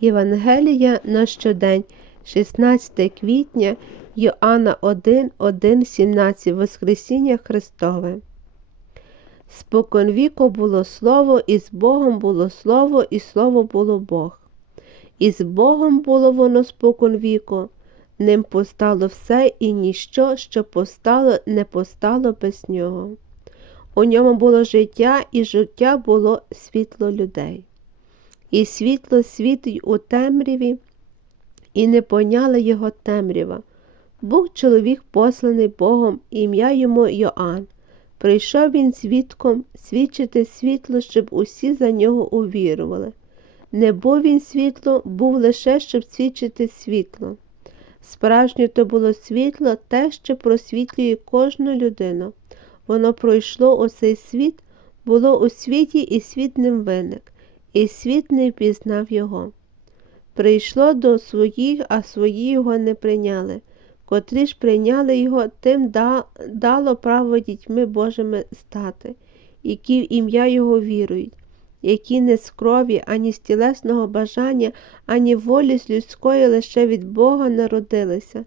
Євангелія на щодень, 16 квітня, Йоанна 1, 1, 17 Воскресіння Христове. Споконвіку було Слово, і з Богом було Слово, і Слово було Бог. І з Богом було воно споконвіку, ним постало все і ніщо, що постало, не постало без нього. У ньому було життя, і життя було світло людей. І світло світить у темряві, і не поняла його темрява. Був чоловік посланий Богом, ім'я йому Йоанн. Прийшов він свідком свідчити світло, щоб усі за нього увірували. Не був він світло, був лише, щоб свідчити світло. Справжнє то було світло, те, що просвітлює кожну людину. Воно пройшло у цей світ, було у світі, і світ ним виник, і світ не впізнав його. Прийшло до своїх, а свої його не прийняли. Котрі ж прийняли його, тим дало право дітьми Божими стати, які в ім'я Його вірують, які не з крові, ані з тілесного бажання, ані волі з людської лише від Бога народилися,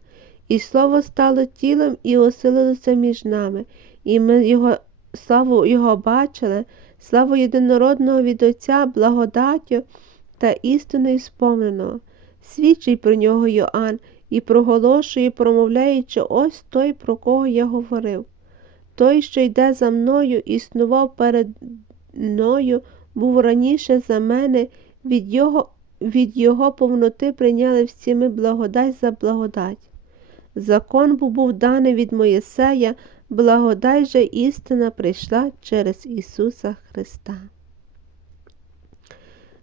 і слово стало тілом і оселилося між нами, і ми його славу Його бачили, славу єдинородного від Отця, благодаттю та істиною сповненого. Свідчить про нього Йоанн і проголошує, промовляючи ось той, про кого я говорив. Той, що йде за мною, існував перед мною, був раніше за мене, від його, від його повноти прийняли всі ми благодать за благодать. Закон був, даний від Моїсея, благодать же істина прийшла через Ісуса Христа.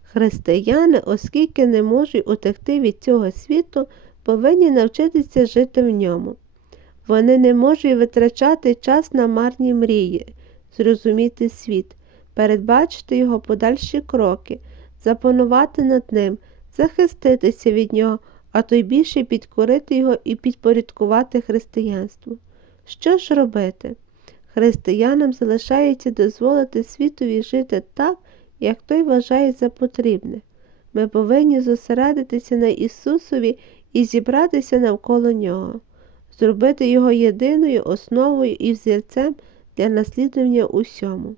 Християни, оскільки не можуть утекти від цього світу, повинні навчитися жити в ньому. Вони не можуть витрачати час на марні мрії, зрозуміти світ, передбачити його подальші кроки, запанувати над ним, захиститися від нього, а то й більше підкорити його і підпорядкувати християнству. Що ж робити? Християнам залишається дозволити світові жити так, як той вважає за потрібне. Ми повинні зосередитися на Ісусові і зібратися навколо нього, зробити його єдиною основою і взірцем для наслідування усьому.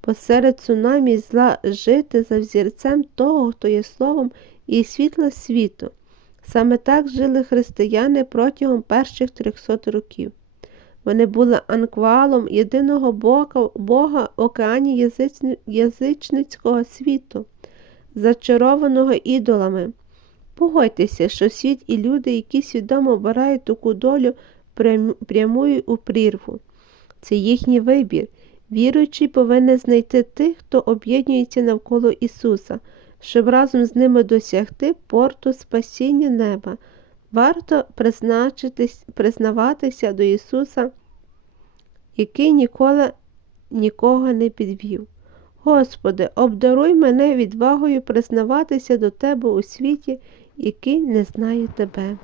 Посеред цунамі зла жити за взірцем того, хто є словом і світла світу. Саме так жили християни протягом перших 300 років. Вони були анквалом єдиного Бога, Бога в океані язичницького світу, зачарованого ідолами. Погодьтеся, що світ і люди, які свідомо обирають таку долю, прямують у прірву. Це їхній вибір. Віруючий повинен знайти тих, хто об'єднується навколо Ісуса, щоб разом з ними досягти порту спасіння неба. Варто признаватися до Ісуса, який ніколи нікого не підвів. Господи, обдаруй мене відвагою признаватися до Тебе у світі, який не знає Тебе.